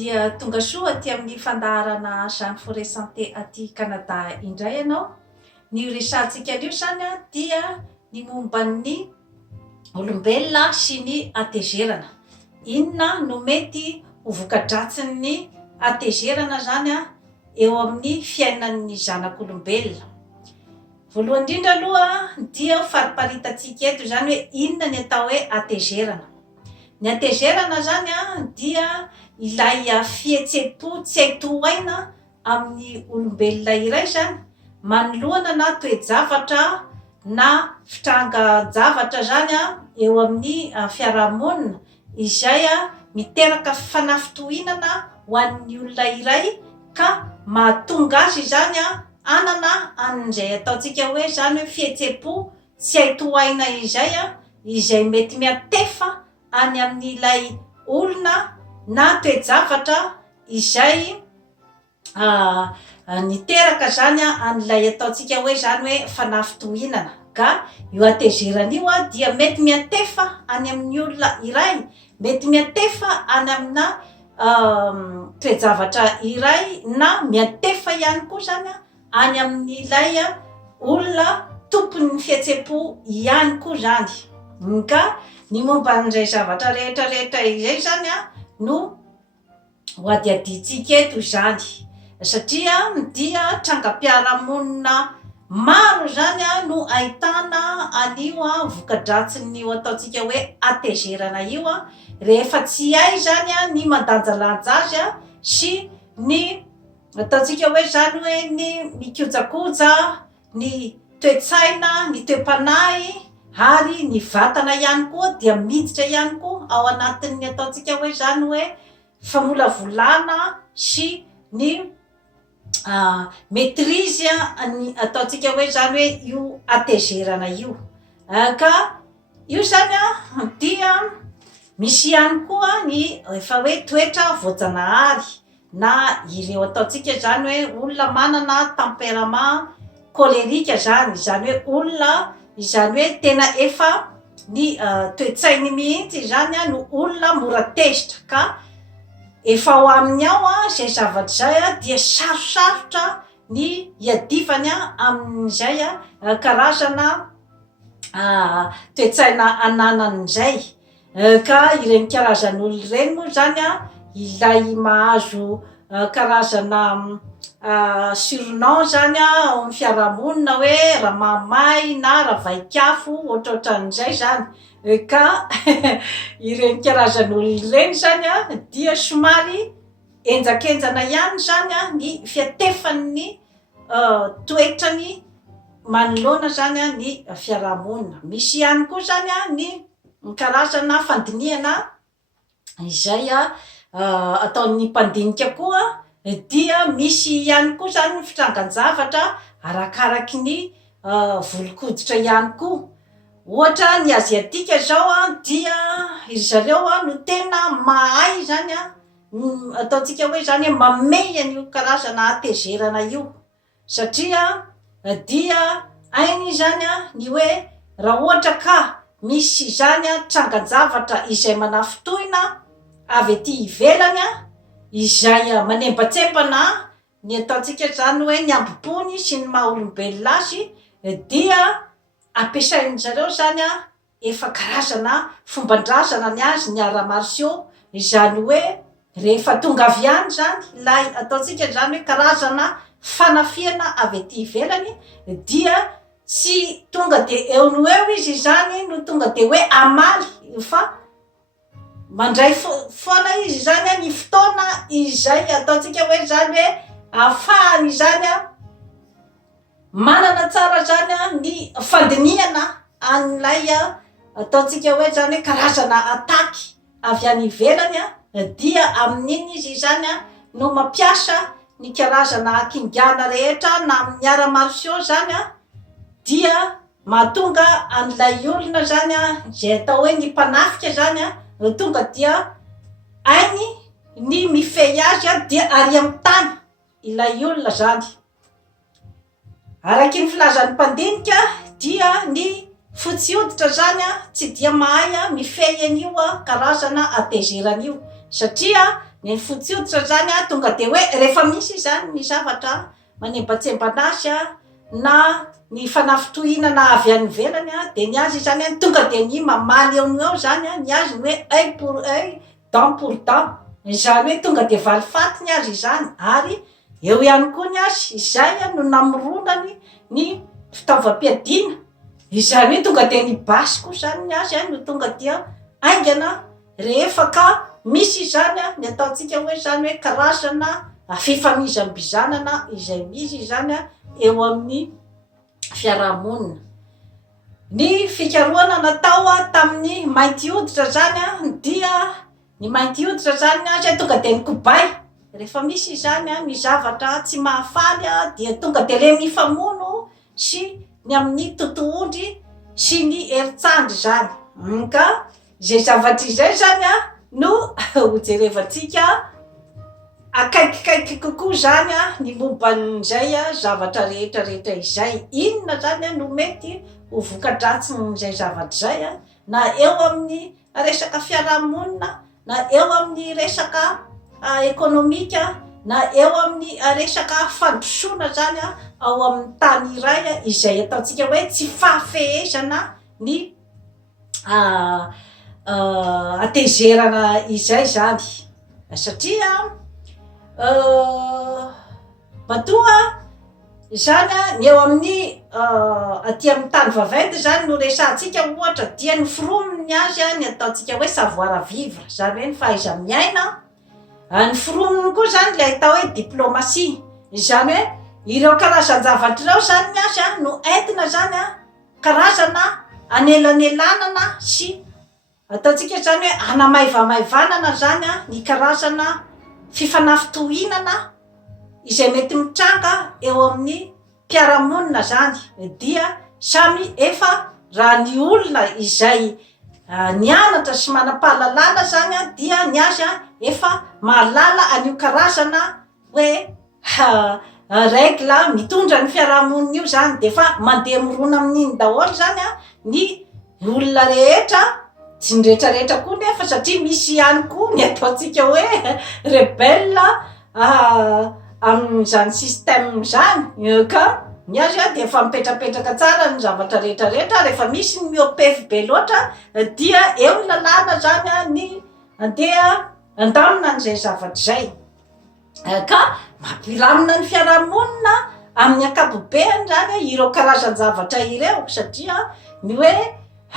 Dia tonga soa aty amin'ny fandaharana Jean Forêt Santé aty Canada indray ianao. Ny resahantsika anio zany dia ny momban'ny olombelona sy ny atezerana. Inona no mety ho voka-dratsin'ny atezerana zany eo amin'ny fiainan'ny zanak'olombelona. Voalohany indrindra aloha dia fariparitatsika eto zany hoe inona ny atao hoe atezerana. Ny atezerana zany dia ilay fihetseham-po tsy hay tohaina amin'ny olombelona iray zany, manoloana na toe-javatra na fitranga-javatra zany eo amin'ny fiarahamonina izay miteraka fanafitohinana ho an'ny olona iray ka mahatonga azy zany anana an'izay ataontsika hoe zany hoe fihetseham-po tsy hay tohaina izay mety miatefa any amin'ilay olona na toe-javatra izay niteraka zany an'ilay ataontsika hoe zany hoe fanafitohinana. Ka io atezerana io dia mety miatefa any amin'ny olona iray, mety miatefa any amina toe-javatra iray, na miatefa ihany koa zany any amin'ilay olona tompon'ny fihetseham-po ihany koa zany. Ka ny momba an'izay zavatra rehetrarehetra izay zany no ho adiadintsika eto zany, satria dia trangam-piarahamonina maro zany no ahitana an'io voka-dratsin'io ataontsika hoe atezerana io rehefa tsy hay zany ny mandanjalanja azy sy ny ataontsika hoe zany hoe ny mikojakoja ny toe-tsaina, ny toe-panahy ary ny vatana ihany koa dia miditra ihany koa ao anatin'ny ataontsika hoe zany hoe famolavolana sy ny maîtrise ny ataontsika hoe zany hoe io atezerana io. Ka io zany dia misy ihany koa ny efa hoe toetra voajanahary, na ireo ataontsika zany hoe olona manana tempérament colérique zany hoe olona izany hoe tena efa ny toe-tsainy mihitsy zany no olona mora tezitra, ka efa ho aminy ao zay zavatra zay dia sarosarotra ny hiadivany amin'izay karazana toe-tsaina ananan'izay. Ka ireny karazan'olona ireny moa zany ilay mahazo karazana surnom zany ao amin'ny fiarahamonina hoe ramamay na ravaikafo ohatrohatran'izay zany. Ka ireny karazan'olona ireny zany dia somary enjakenjana ihany zany ny fiatefan'ny toetrany manoloana zany ny fiarahamonina. Misy ihany koa zany ny karazana fandinihana izay ataon'ny mpandinika koa, dia misy ihany koa zany ny fitrangan-javatra arakaraky ny volon-koditra ihany koa. Ohatra ny aziatika zao dia ry zareo no tena mahay zany ataontsika hoe zany mamey an'io karazana atezerana io, satria dia hainy zany ny hoe raha ohatra ka misy zany trangan-javatra izay manafitohina avy ety ivelany izay manembatsembana ny ataontsika zany hoe ny ambopony sy ny maha olombelona azy, dia ampiasainy zareo zany efa karazana fomban-drazana ny azy, ny arts martiaux, izany hoe rehefa tonga avy any zany ilay ataontsika zany hoe karazana fanafiana avy ety ivelany, dia tsy tonga de eo no eo izy zany no tonga de hoe amaly, fa mandray foana izy zany ny fotoana izay ataontsika hoe zany hoe ahafahany zany manana tsara zany ny fandinihana an'ilay ataontsika hoe zany hoe karazana ataky avy any ivelany dia amin'iny izy zany no mampiasa ny karazana kingana rehetra na amin'ny arts martiaux zany dia mahatonga an'ilay olona zany zay atao hoe ny mpanafika zany tonga dia hainy ny mifehy azy dia ary amin'ny tany ilay olona zany. Araky ny filazan'ny mpandinika dia ny fotsy hoditra zany tsy dia mahay mifehy an'io karazana atezerana io, satria ny fotsioditra zany a tonga de hoe rehefa misy zany ny zavatra manembatsemban'asy a na ny fanafitohinana avy any velany a de ny azy zany a tonga de ny mamaly eo no eo zany a ny azy ny hoe œil pour œil dent pour dent zany hoe tonga de valifaty ny azy zany ary eo ihany koa ny azy izay a no namoronany ny fitaovam-piadina izany hoe tonga de ny basy koa zany ny azy a no tonga dia aingana rehefa ka misy zany a ny ataontsika hoe zany hoe karazana fifamizam-bizanana izay misy zany a eo amin'ny fiarahamonina. Ny fikarohana natao a tamin'ny mainty hoditra zany a dia ny mainty hoditra zany azy a tonga de ny kobay rehefa misy zany a ny zavatra tsy mahafaly a dia tonga de le mifamono sy ny amin'ny totohondry sy ny heritsandry zany ka zay zavatra izay zany a no hojerevantsika akaikikaiky kokoa zany a ny momban'izay a zavatra rehetrarehetra izay inona zany a no mety ho voka-dratsin'izay zavatra zay a na eo amin'ny resaka fiarahamonina na eo amin'ny resaka ekonomika na eo amin'ny resaka fandrosoana zany a ao amin'ny tany iray a izay ataontsika hoe tsy fahafehezana ny atezerana izay zany satria matoa zany a ny eo amin'ny aty amin'ny tany vaventy zany no resantsika ohatra dia ny forominy azy a ny ataontsika hoe savoir vivre zany hoe ny fahaiza miaina ny forominy koa zany le atao hoe diplomatie zany hoe ireo karazan-javatra ireo zany ny azy a no entina zany a karazana anelanelanana sy ataontsika zany hoe anamaivamaivanana zany a ny karazana fifanafitohinana izay mety mitranga eo amin'ny mpiaramonina zany dia samy efa raha ny olona izay nianatra sy manam-pahalalana zany a dia ny azy a efa mahalala an'io karazana hoe regla mitondra ny fiarahamonina io zany de fa mandeha mirona amin'iny daholo zany a ny olona rehetra tsy ny rehetrarehetra koa nefa satria misy ihany koa ny ataontsika hoe rebelle amin'izany système zany ka ny azy a de efa mipetrapetraka tsara ny zavatra rehetrarehetra rehefa misy ny miopefy be loatra dia eo ny lalàna zany a ny andeha andamina an'izay zavatra zay ka mampilamina ny fiarahamonina amin'ny ankapobeny zany ireo karazan-javatra ireo satria ny hoe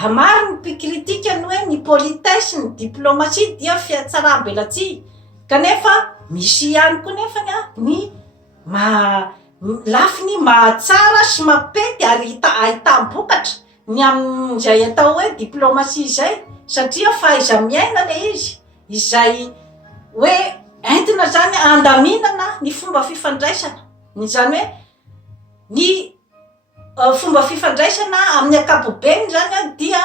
maro ny mpikritika ny hoe ny politesse ny diplomatie dia fiatsaram-belatsihy kanefa misy ihany koa nefany a ny lafiny mahatsara sy mapety ary ahitam-bokatra ny amin'izay atao hoe diplomatie zay satria fahaiza miaina le izy izay hoe entina zany andaminana ny fomba fifandraisana ny zany hoe ny fomba fifandraisana amin'ny ankapobeny zany a dia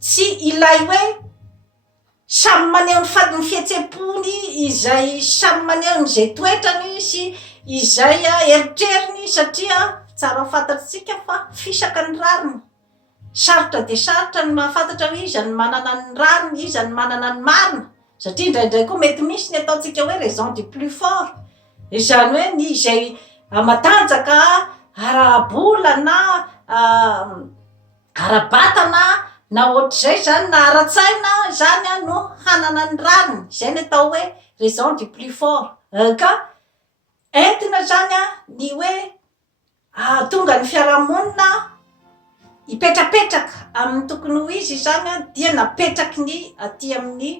tsy ilay hoe samy maneho ny fadiny fihetseapony izay samy maneho ny zay toetrany sy izay eritreriny satria tsara fantatsika fa fisaka ny rariny sarotra de sarotra ny mahafantatra hoe iza ny manana ny rariny iza ny manana ny marina satria indraindray koa mety misy ny ataontsika hoe raison du plus fort izany hoe ny izay matanjaka arabola na arabatana na ohatr'izay zany na aratsaina zany a no hanana ny rariny zay ny atao hoe raison du plus fort ka entina zany a ny hoe tonga ny fiarahamonina hipetrapetraka amin'ny tokony ho izy zany a dia napetraky ny aty amin'ny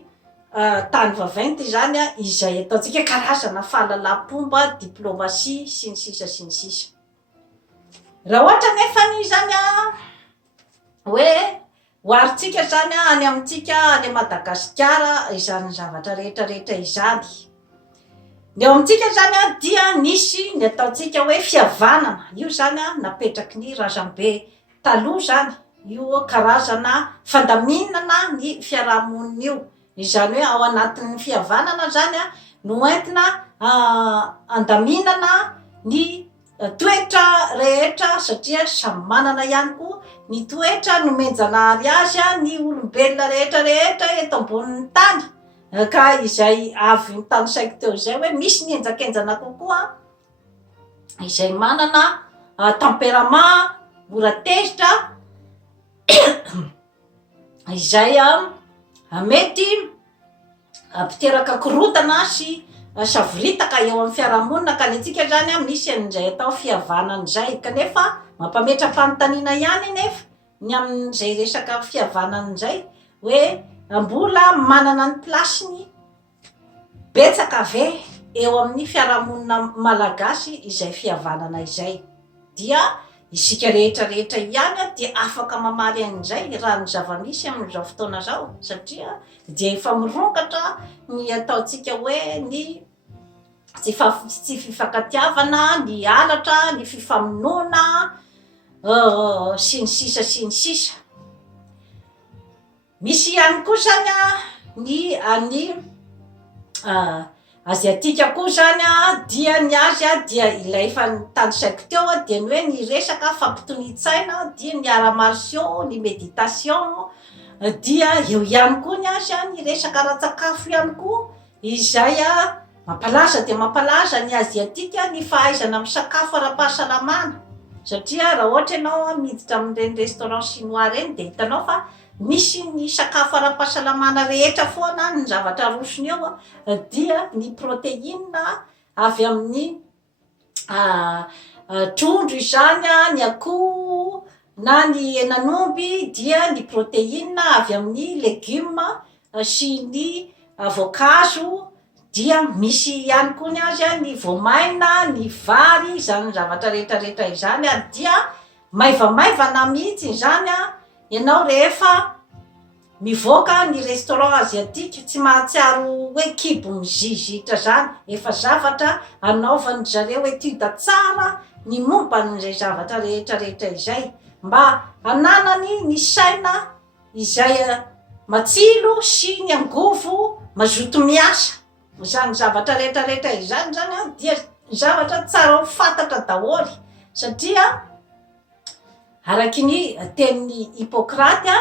tany vaventy zany a izay ataontsika karazana fahalalam-pomba diplomatie sy ny sisa sy ny sisa raha ohatra nefany zany a hoe hoaritsika zany a any amintsika any Madagasikara izany zavatra rehetrarehetra izany ny eo amintsika zany a dia nisy ny ataontsika hoe fihavanana io zany a napetraky ny razambe taloha zany io karazana fandaminana ny fiarahamonina io izany hoe ao anatin'ny fihavanana zany a no entina andaminana ny toetra rehetra satria samy manana ihany koa ny toetra nomenjanahary azy a ny olombelona rehetrarehetra eto ambonin'ny tany ka izay avy nytany saiko teo zay hoe misy ny enjakenjana kokoa izay manana tempérament mora tezitra izay mety ampiteraka korotana sy savoritaka eo amin'ny fiarahamonina ka ny antsika zany misy an'izay atao fihavanana zay kanefa mampametra-panontaniana ihany nefa ny amin'izay resaka fihavanana zay hoe mbola manana ny plasiny betsaka ve eo amin'ny fiarahamonina malagasy izay fihavanana izay dia isika rehetrarehetra ihany dia afaka mamaly an'izay raha ny zava-misy amin'izao fotoana zao satria dia efa mirongatra ny ataontsika hoe ny tsy fifankatiavana, ny halatra, ny fifamonoana sy ny sisa. Misy ihany koa zany ny aziatika koa zany dia ny azy dia ilay efa tany saiko teo dia ny hoe ny resaka fampitonitsaina dia ny arts martiaux, ny méditation dia eo ihany koa ny azy ny resaka ara-tsakafo ihany koa izay mampalaza dia mampalaza ny aziatika ny fahaizana amin'ny sakafo ara-pahasalamana satria raha ohatra ianao miditra amin'ireny restaurant chinois reny dia hitanao fa misy ny sakafo ara-pahasalamana rehetra foana ny zavatra arosony eo dia ny protéine avy amin'ny trondro izany ny akoho na ny henan'omby dia ny protéine avy amin'ny legioma sy ny voankazo dia misy ihany koa ny azy ny voamaina, ny vary izany zavatra rehetrarehetra izany dia maivamaivana mihitsy izany ianao rehefa mivoaka ny restaurant aziatika tsy mahatsiaro hoe kibo mizizitra zany efa zavatra anaovan'ny zareo etude tsara ny momba n'izay zavatra rehetrarehetra izay mba hananany ny saina izay matsilo sy ny angovo mazoto miasa izany zavatra rehetrarehetra izany zany dia zavatra tsara ho fantatra daholo satria araky ny tenin'ny Hippocrate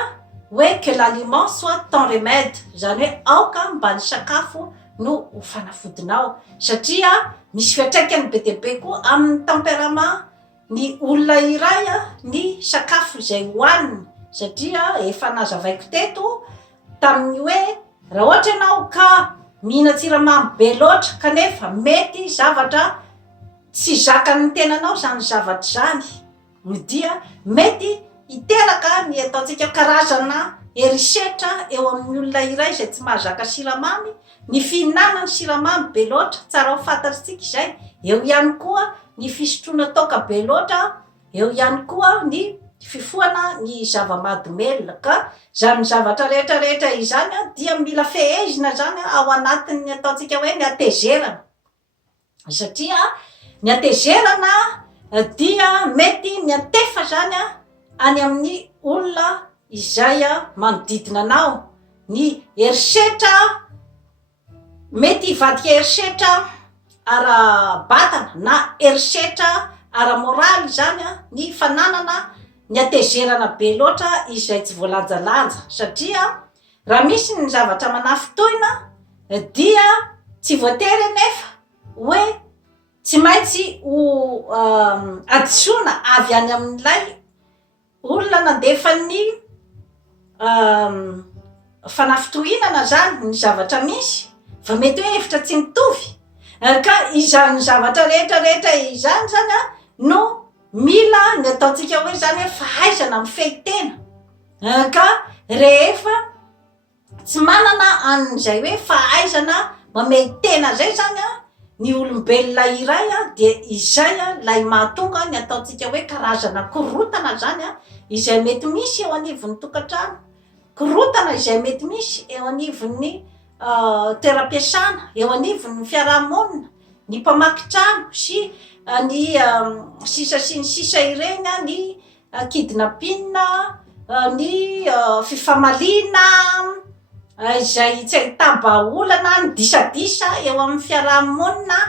hoe que l'aliment soit ton remède zany hoe aoka mba ny sakafo no ho fanafodinao satria misy fiatraikany be dia be koa amin'ny tempérament ny olona iray ny sakafo izay hohaniny satria efa nazavaiko teto tamin'ny hoe raha ohatra ianao ka mihina siramamy be loatra kanefa mety zavatra tsy zakan'ny tenanao zany zavatra zany dia mety hiteraka ny ataontsika karazana herisetra eo amin'ny olona iray izay tsy mahazaka siramamy ny fihinanany siramamy be loatra tsara ho fantatritsika izay eo ihany koa ny fisotroana toaka be loatra eo ihany koa ny fifohana ny zava-mahadomelona ka zany zavatra rehetrarehetra izany dia mila fehezina zany ao anatin'ny ataontsika hoe ny atezerana satria ny atezerana dia mety miantefa zany any amin'ny olona izay manodidina anao ny herisetra mety hivadika herisetra ara-batana na herisetra ara-moraly zany ny fananana ny atezerana be loatra izay tsy voalanjalanja satria raha misy ny zavatra manafitoina dia tsy voatery nefa hoe tsy maintsy ho adisoana avy any amin'ilay olona nandefa ny fanafitohinana zany ny zavatra misy fa mety hoe hevitra tsy mitovy ka izany zavatra rehetrarehetra izany zany no mila ny ataontsika hoe zany hoe fahaizana mifehy tena ka rehefa tsy manana an'izay hoe fahaizana mamehy tena zay zany ny olombelona iray dia izay lay mahatonga ny ataontsika hoe karazana korotana zany izay mety misy eo anivon'ny tokantrano korotana izay mety misy eo anivon'ny toeram-piasana eo anivon'ny fiarahamonina ny mpamakitrano sy ny sisa sy ny sisa ireny ny kidnapping ny fifamaliana izay tsy ahitam-baolana ny disadisa eo amin'ny fiarahamonina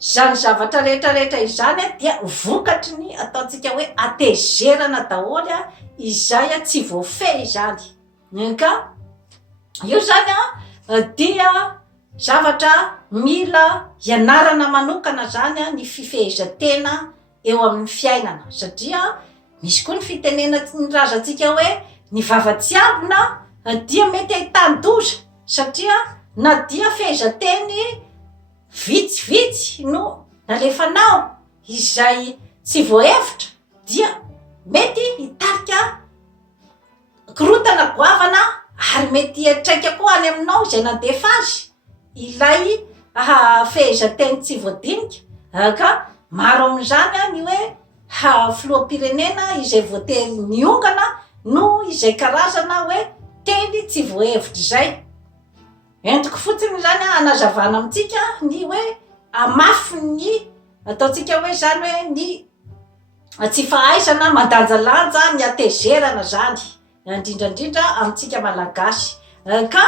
zany zavatra rehetrarehetra izany dia vokatry ny ataontsika hoe atezerana daholo izay tsy voafehy zany ka io zany dia zavatra mila ianarana manokana zany a ny fifehezantena eo amin'ny fiainana satria misy koa ny fitenena razantsika hoe ny vava-tsiambina dia mety ahitany-doza satria na dia fehezanteny vitsivitsy no nalefanao izay tsy voahevitra dia mety hitarika korotana goavana ary mety hiatraika koa any aminao izay nandefa azy ilay fehezanteny tsy voadinika ka maro amin'izany a ny hoe filoham-pirenena izay voatery niongana no izay karazana hoe teny tsy voahevitra izay entiko fotsiny zany a anazavana amintsika ny hoe amafy ny ataontsika hoe zany hoe ny tsy fahaizana mandanjalanja ny atezerana zany indrindrandrindra amintsika malagasy ka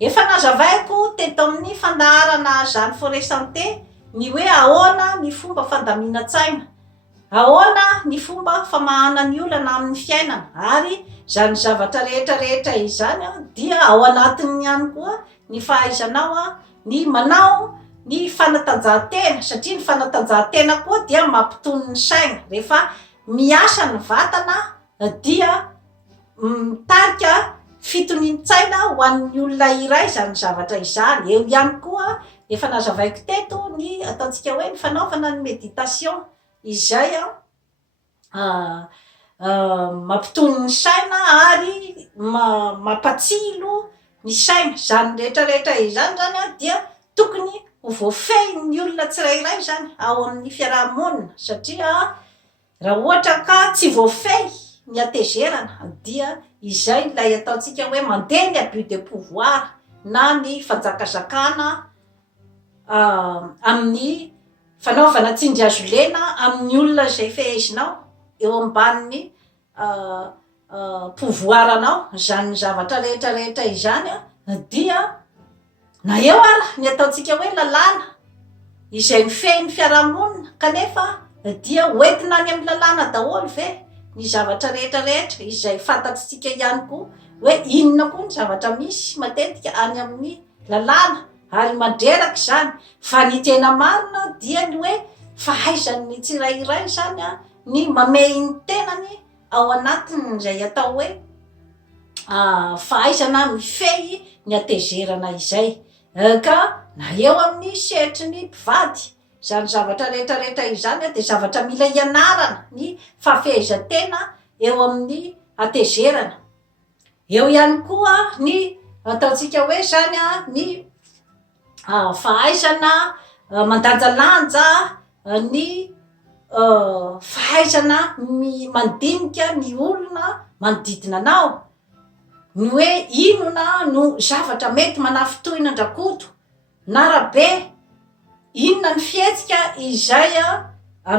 efa nazavaiko teto amin'ny fandaharana zany forêt santé ny hoe ahoana ny fomba fandamina-tsaina ahoana ny fomba famahana ny olana amin'ny fiainana ary zany zavatra rehetrarehetra izany dia ao anatiny ihany koa ny fahaizanao ny manao ny fanatanjahantena satria ny fanatanjahantena koa dia mampitony ny saina rehefa miasa ny vatana dia mitarika fitonian-tsaina ho an'ny olona iray zany zavatra izany eo ihany koa efa nazavaiko teto ny ataontsika hoe ny fanaovana ny méditation izay mampitony ny saina ary mampatsilo ny saina zany rehetrarehetra izany zany dia tokony ho voafehy ny olona tsirairay zany ao amin'ny fiarahamonina satria raha ohatra ka tsy voafehy ny atezerana dia izay ilay ataontsika hoe mandeha ny abus de pouvoir na ny fanjakazakana amin'ny fanaovana tsindry azo lena amin'ny olona izay fehezinao eo ambaniny pouvoiranao zany zavatra rehetrarehetra izany dia na eo ara ny ataontsika hoe lalàna izay mifehy ny fiarahamonina kanefa dia hoentina any amin'ny lalàna daholo ve ny zavatra rehetrarehetra izay fantatsika ihany koa hoe inona koa ny zavatra misy matetika any amin'ny lalàna ary mandreraka zany fa ny tena marina dia ny hoe fahaizan'ny tsirairay zany ny mamey ny tenany ao anatiny izay atao hoe fahaizana mifehy ny atezerana izay ka na eo amin'ny sehatry ny mpivady zany zavatra rehetrarehetra izany dia zavatra mila ianarana ny fafehezantena eo amin'ny atezerana eo ihany koa ny ataontsika hoe zany ny fahaizana mandanjalanja ny fahaizana mandinika ny olona manodidina anao ny hoe inona no zavatra mety manafitohina andrakoto na rabe inona ny fihetsika izay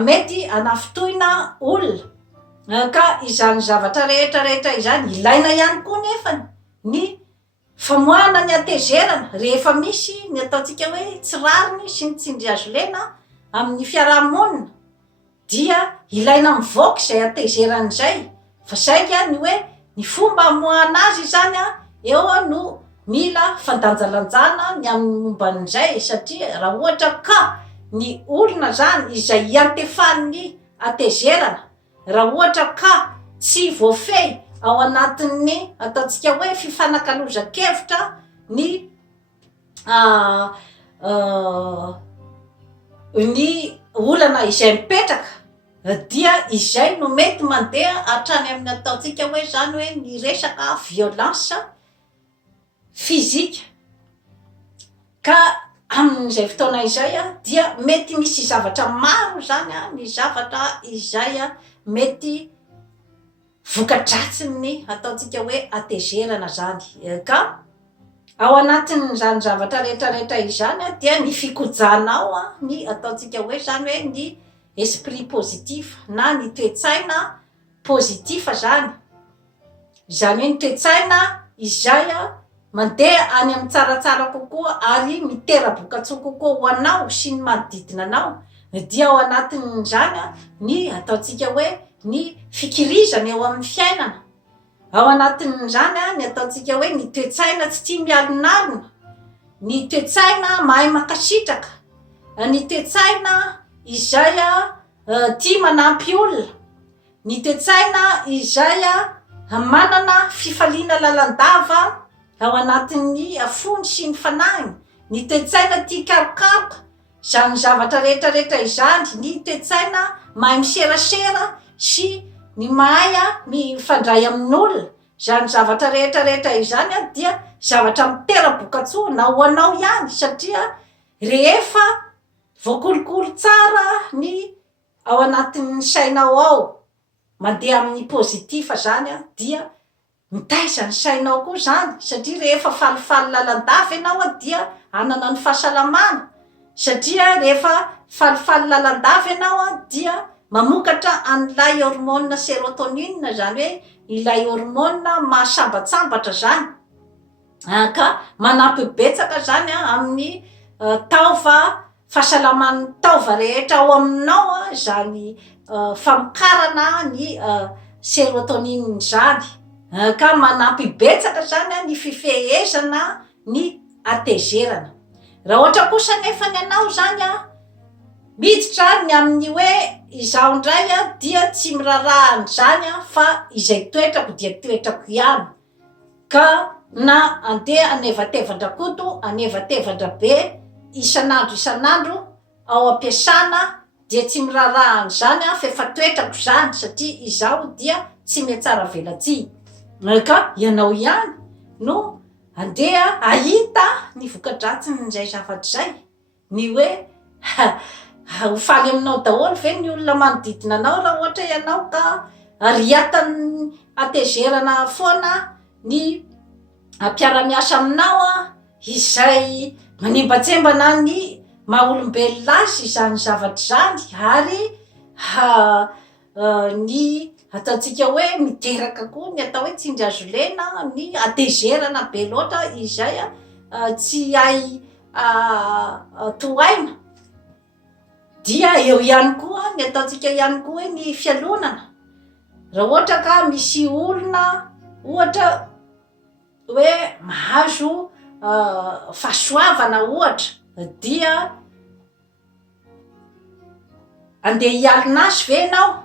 mety anafitohina olona ka izany zavatra rehetrarehetra izany ilaina ihany koa nefany ny famoahana ny atezerana rehefa misy ny ataontsika hoe tsirariny sy ny tsindry azo lena amin'ny fiarahamonina dia ilaina mivoaka izay atezerana izay fa saika ny hoe ny fomba amoahana azy zany eo no mila fandanjalanjana ny amin'ny momban'izay satria raha ohatra ka ny olona zany izay iantefan'ny atezerana raha ohatra ka tsy voafehy ao anatin'ny ataontsika hoe fifanakaloza-kevitra ny olana izay mipetraka dia izay no mety mandeha hatrany amin'ny ataontsika hoe zany hoe ny resaka violence fizika ka amin'izay fotoana izay dia mety misy zavatra maro zany ny zavatra izay mety vokadratsiny ataontsika hoe atezerana zany ka ao anatin'izany zavatra rehetrarehetra izany dia ny fikojanao ny ataontsika hoe zany hoe ny esprit positif na ny toetsaina pozitiva zany hoe ny toetsaina izay mandeha any amin'ny tsaratsara kokoa ary mitera-bokatsoa kokoa ho anao sy ny manodidina anao dia ao anatin'izany ny ataontsika hoe ny fikirizana eo amin'ny fiainana ao anatin'izany ny ataontsika hoe ny toetsaina tsy tia mialonalona ny toetsaina mahay makasitraka, ny toetsaina izay tia manampy olona, ny toetsaina izay manana fifaliana lalandava ao anatin'ny fony sy ny fanahiny, ny toetsaina tia karokaroka zany zavatra rehetrarehetra izany, ny toetsaina mahay miserasera sy ny mahay mifandray amin'olona, zany zavatra rehetrarehetra izany dia zavatra mitera-bokatsoa na ho anao ihany, satria rehefa voakolokolo tsara ny ao anatin'ny sainao ao, mandeha amin'ny pozitiva zany dia mitaiza ny sainao koa zany, satria rehefa falifaly lalandava ianao dia anana ny fahasalamana, satria rehefa falifaly lalandava ianao dia mamokatra an'ilay hormone sérotonine, zany hoe ilay hormone mahasambatsambatra zany, ka manampy betsaka zany amin'ny fahasalaman'ny taova rehetra ao aminao zany famokarana ny sérotonine zany, ka manampy betsaka zany ny fifehezana ny atezerana. Raha ohatra kosa nefa ny anao zany miditra ny amin'ny hoe izaho indray dia tsy mirarahany zany fa izay toetrako dia toetrako ihany, ka na andeha anevatevandra-koto, anevatevandra-be isanandro ao ampiasana dia tsy mirarahany zany fa efa toetrako zany, satria izaho dia tsy mihatsara velatsia, ka ianao ihany no andeha ahita ny vokadratsin'izay zavatra zay, ny hoe hofaly aminao daholo ve ny olona manodidina anao raha ohatra ianao ka riatan'ny atezerana foana ny mpiara-miasa aminao izay manimbatsembana ny maha-olombelona azy zany zavatra zany, ary ny ataontsika hoe miteraka koa ny atao hoe tsindry azo lena ny atezerana be loatra izay tsy hay tohaina, dia eo ihany koa ny ataontsika ihany koa hoe ny fialonana. Raha ohatra ka misy olona ohatra hoe mahazo fahasoavana ohatra, dia andeha hialina azy ve ianao,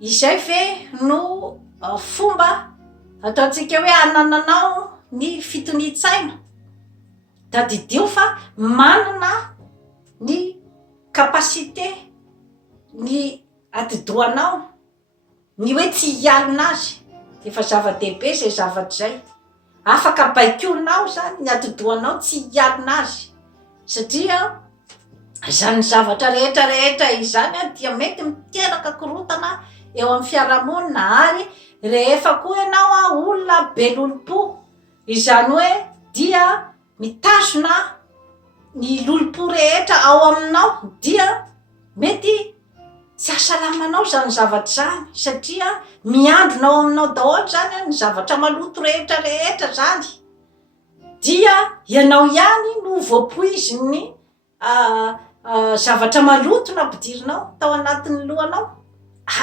izay ve no fomba ataontsika hoe anananao ny fitoni-tsaina, tadidio fa manana ny kapasité ny atidohanao ny hoe tsy hialina azy, efa zava-dehibe zay zavatra zay, afaka baikonao zany ny atidohanao tsy hialina azy, satria zany zavatra rehetrarehetra izany dia mety miteraka korotana eo amin'ny fiarahamonina, ary rehefa koa ianao olona be lolo-po, izany hoe dia mitazona ny lolo-po rehetra ao aminao, dia mety tsy ahasalamanao zany zavatra zany, satria miandronao aminao daholo zany ny zavatra maloto rehetrarehetra zany, dia ianao ihany no voapoiziny zavatra maloto nampidirinao tao anatin'ny lohanao,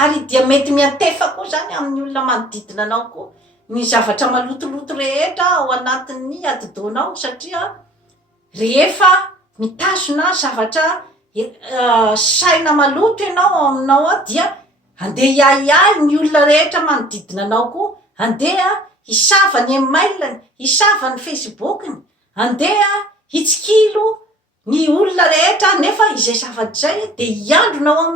ary dia mety miantefa koa zany amin'ny olona manodidina anao koa ny zavatra malotoloto rehetra ao anatin'ny atidohanao, satria rehefa mitazona zavatra saina maloto ianao ao aminao dia andeha hiahiahy ny olona rehetra manodidina anao koa, andeha hisava ny emailany, hisava ny facebookiny, andeha hitsikilo ny olona rehetra, nefa izay zavatra zay dia hiandronao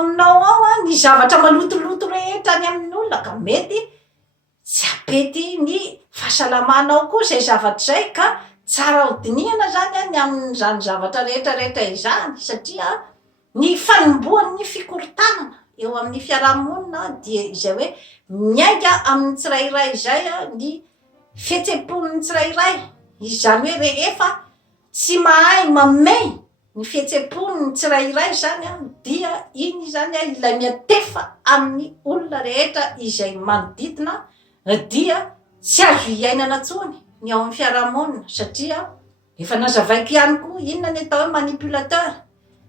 aminao ao ny zavatra malotoloto rehetra ny amin'ny olona, ka mety tsy apety ny fahasalamanao koa zay zavatra zay, ka tsara hodinihana zany ny amin'izany zavatra rehetrarehetra izany, satria ny fanomboan'ny fikorotanana eo amin'ny fiarahamonina dia izay hoe miainga amin'ny tsirairay izay ny fihetsepon'ny tsirairay, izany hoe rehefa tsy mahay mamey ny fihetsepon'ny tsirairay zany dia iny zany ilay miatefa amin'ny olona rehetra izay manodidina, dia tsy azo hiainana tsony ny ao amin'ny fiarahamonina, satria efa nazavaiko ihany koa inona ny atao hoe manipulateur,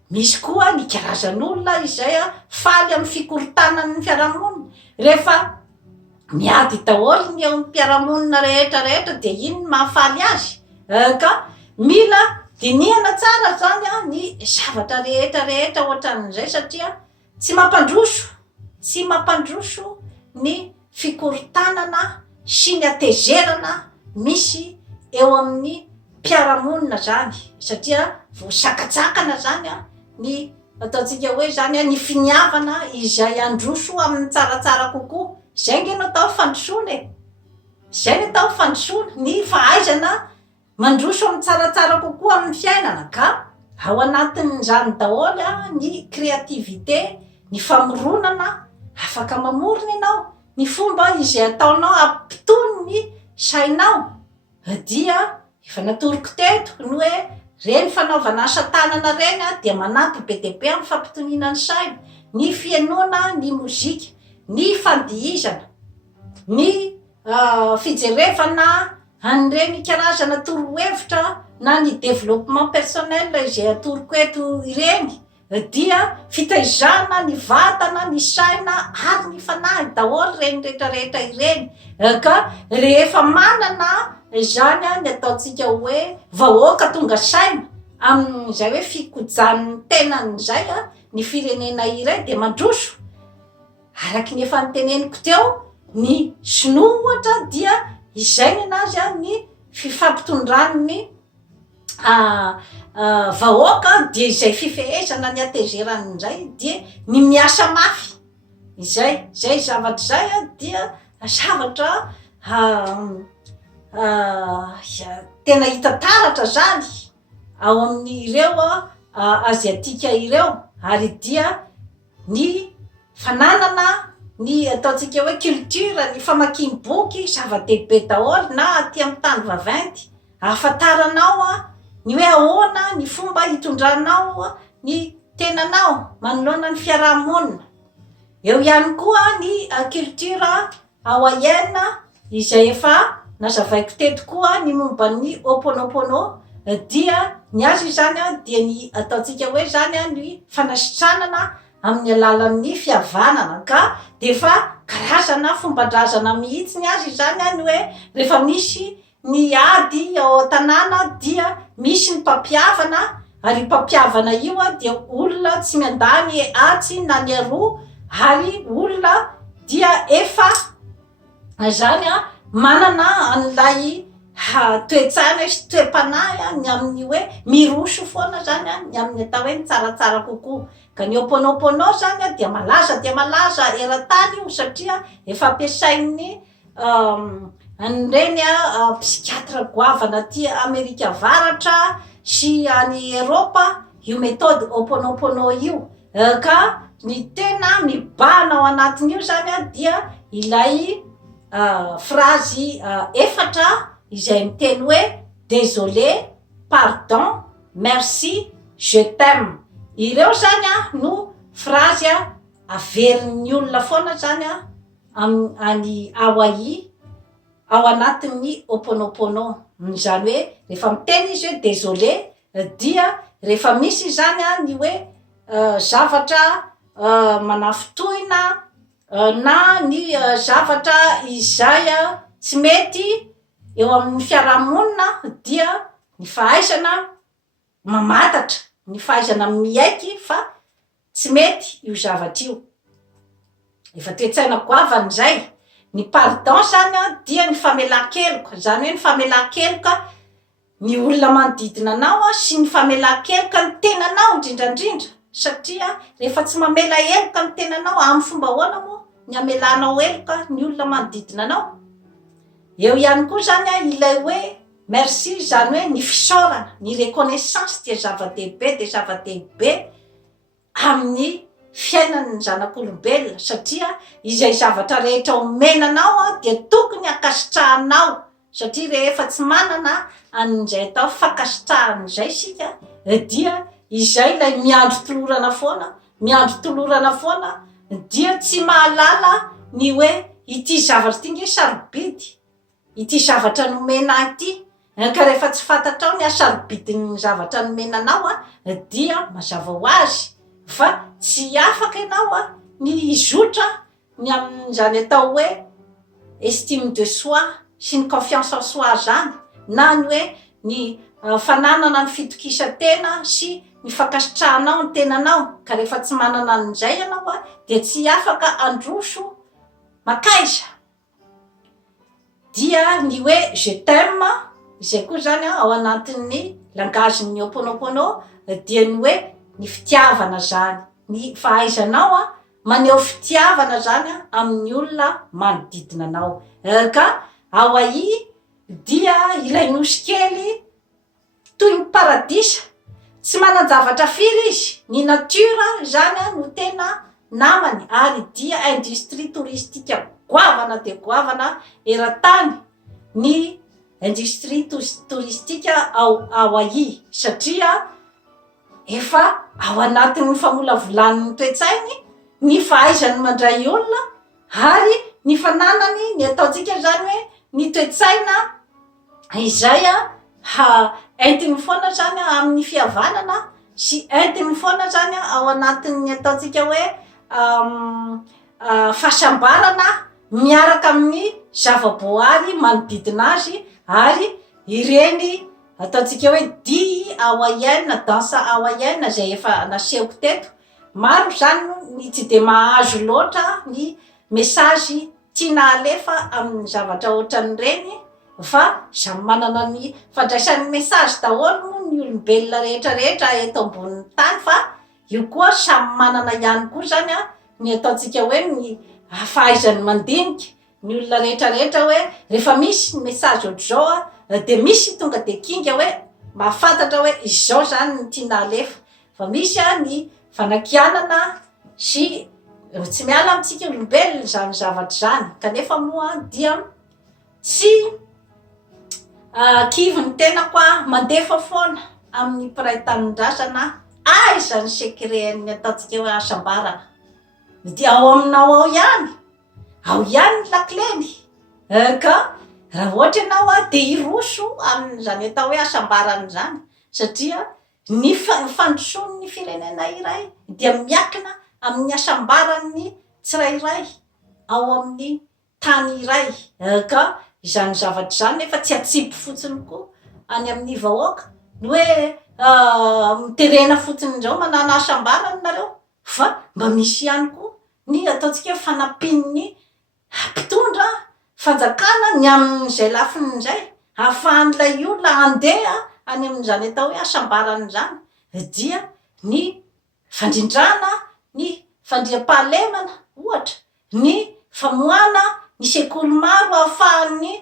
misy koa ny karazan'olona izay faly amin'ny fikorotanan'ny fiarahamonina, rehefa miady daholo ny ao amin'ny fiarahamonina rehetrarehetra dia iny no mahafaly azy, ka mila dinihana tsara zany a ny zavatra rehetrarehetra ohatran'izay satria tsy mampandroso ny fikoritanana sy ny atezerana misy eo amin'ny mpiaramonina zany satria voasakatsakana zany a ny ataontsika hoe zany a ny finiavana izay androso amin'ny tsaratsara kokoa zay nge no atao fandrosoana zay no atao fandrosoana ny fahaizana mandroso amin'ny tsaratsara kokoa amin'ny fiainana ka ao anatin'izany daholo a ny créativité ny famoronana afaka mamorona ianao ny fomba izay ataonao ampitony ny sainao dia efa natoroko teto ny hoe reny fanaovana asa tanana reny a dia manampy be dia be amin'ny fampitoniana ny saina ny fianoana ny mozika ny fandihizana ny fijerevana an'ireny karazana torohevitra na ny développement personnel izay atoroko eto ireny dia fitaizana ny vatana ny saina ary ny fanahy daholo reny rehetrarehetra ireny ka rehefa manana zany a ny ataontsika hoe vahoaka tonga saina amin'izay hoe fikojan'ny tenan'izay a ny firenena iray de mandroso araky ny efa nyteneniko teo ny sinoa ohatra dia izay ny anazy a ny fifampitondrany vahoaka dia izay fifehezana ny atezeran'izay dia ny miasa mafy izay zavatra zay a dia zavatra tena hita taratra zany ao amin'ireo aziatika ireo ary dia ny fananana ny ataontsika hoe culture ny famakiam-boky zava-dehibe daholo na aty amin'ny tany vaventy ahafataranao a ny hoe ahoana ny fomba hitondranao ny tenanao manoloana ny fiarahamonina eo ihany koa ny culture hawaïenne izay efa nazavaiko teto koa ny momba ny Ho'oponopono dia ny azy zany a dia ny ataontsika hoe zany a ny fanasitranana amin'ny alalan'ny fihavanana ka de fa karazana fombandrazana mihitsy ny azy zany a ny hoe rehefa misy ny ady ao tanàna dia misy ny mpampiavana ary mpampiavana io a dia olona tsy miandany atsy na ny aroa ary olona dia efa zany a manana an'ilay toetsana sy toe-panahy ny amin'ny hoe miroso foana zany a ny amin'ny atao hoe ny tsaratsara kokoa ka ny Ho'oponopono zany a dia malaza eran-tany io satria efa ampiasain'ny an'ireny psikiatra goavana ty Amerika Avaratra sy any Eropa io méthode Ho'oponopono io ka ny tena mibana ao anatin'io zany a dia ilay phrase efatra izay miteny hoe désolé, pardon, merci, je t'aime. Ireo zany a no phrase averin'ny olona foana zany a any Hawaii ao anatin'ny Ho'oponopono zany hoe rehefa miteny izy hoe désolé dia rehefa misy zany a ny hoe zavatra manafotoina na ny zavatra izay tsy mety eo amin'ny fiarahamonina dia ny fahaizana mamatatra ny fahaizana miaiky fa tsy mety io zavatra io efa toe-tsaina goavany zay ny pardon zany a dia ny famelan-keloka zany hoe ny famelan-keloka ny olona manodidina anao sy ny famelan-keloka ny tenanao indrindrandrindra satria rehefa tsy mamela heloka ny tenanao amin'ny fomba ahoana moa ny amelanao heloka ny olona manodidina anao eo ihany koa zany a ilay hoe merci zany hoe ny fisaorana ny reconnaissance dia zava-dehibe amin'ny fiainan'ny zanak'olombelona satria izay zavatra rehetra omenanao dia tokony akasitrahanao satria rehefa tsy manana an'izay atao fakasitrahan'izay sika dia izay lay miandro tolorana foana dia tsy mahalala ny hoe ity zavatra ty nge sarobidy ity zavatra nomena ity ka rehefa tsy fantatrao ny asarobidin'ny zavatra nomenanao dia mazava ho azy fa tsy afaka ianao ny izotra ny amin'izany atao hoe estime de soi sy ny confiance en soi zany na ny hoe ny fananana ny fitokisantena sy ny fankasitranao ny tenanao ka rehefa tsy manana an'izay ianao dia tsy afaka androso makaiza dia ny hoe je t'aime izay koa zany ao anatin'ny langagen'ny Ho'oponopono dia ny hoe ny fitiavana zany, ny fahaizanao maneho fitiavana zany amin'ny olona manodidina anao ka ao ahia dia ilay nosy kely toy ny paradisa tsy manan-javatra firy izy, ny natiora zany no tena namany ary dia industrie touristique goavana de goavana eran-tany ny industrie touristique ao ahia satria efa ao anatin'ny famolavolan'ny toe-tsainy ny fahaizany mandray olona ary ny fananany ny ataontsika zany hoe ny toe-tsaina izay entiny foana zany amin'ny fihavanana sy entiny foana zany ao anatin'ny ataontsika hoe fahasambarana miaraka amin'ny zavaboary manodidina azy ary ireny ataontsika hoe dihy hawaïenne, danse hawaïenne zay efa nasehoko teto. Maro zany ny tsy de mahazo loatra ny message tiana alefa amin'ny zavatra ohatran'ireny fa samy manana ny fandraisan'ny message daholo ny olombelona rehetrarehetra eto ambonin'ny tany fa io koa samy manana ihany koa zany ny ataontsika hoe ny fahaizany mandinika ny olona rehetrarehetra hoe rehefa misy ny message ohatr'izao de misy tonga de kinga hoe mahafantatra hoe izao zany ny tiana alefa fa misy ny fanakianana sy tsy miala amintsika olombelona zany zavatra zany kanefa moa dia tsy kivy ny tena koa mandefa foana amin'ny piraitanin-drasana aiza ny secretny ataontsika hoe asambarana dia ao aminao ao ihany ny lakleny ka raha ohatra ianao de hiroso amin'izany atao hoe asambarana zany satria ny fandrosoan'ny firenena iray dia miakina amin'ny asambarany tsirairay ao amin'ny tany iray ka izany zavatra zany nefa tsy atsipy fotsiny koa any amin'ny vahoaka ny hoe miterena fotsiny zao manana asambarany nareo fa mba misy ihany koa ny ataontsika fanapin'ny mpitondra fanjakana ny amin'izay lafiny zay ahafahan'ilay olona andeha any amin'izany atao hoe asambarany zany dia ny fandrindrana ny fandriam-pahalemana ohatra ny famoana ny sekoly maro ahafahan'ny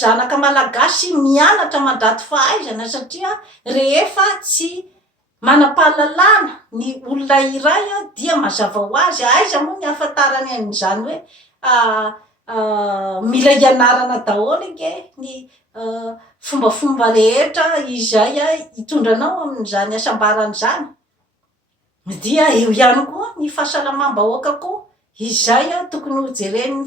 zanaka malagasy mianatra mandrato fahaizana satria rehefa tsy manam-pahalalana ny olona iray dia mazava ho azy aiza moa ny ahafantarany an'izany hoe mila ianarana daholo ike ny fombafomba rehetra izay hitondranao amin'izany asambarany zany dia eo ihany koa ny fahasalamam-bahoaka koa izay tokony hojereny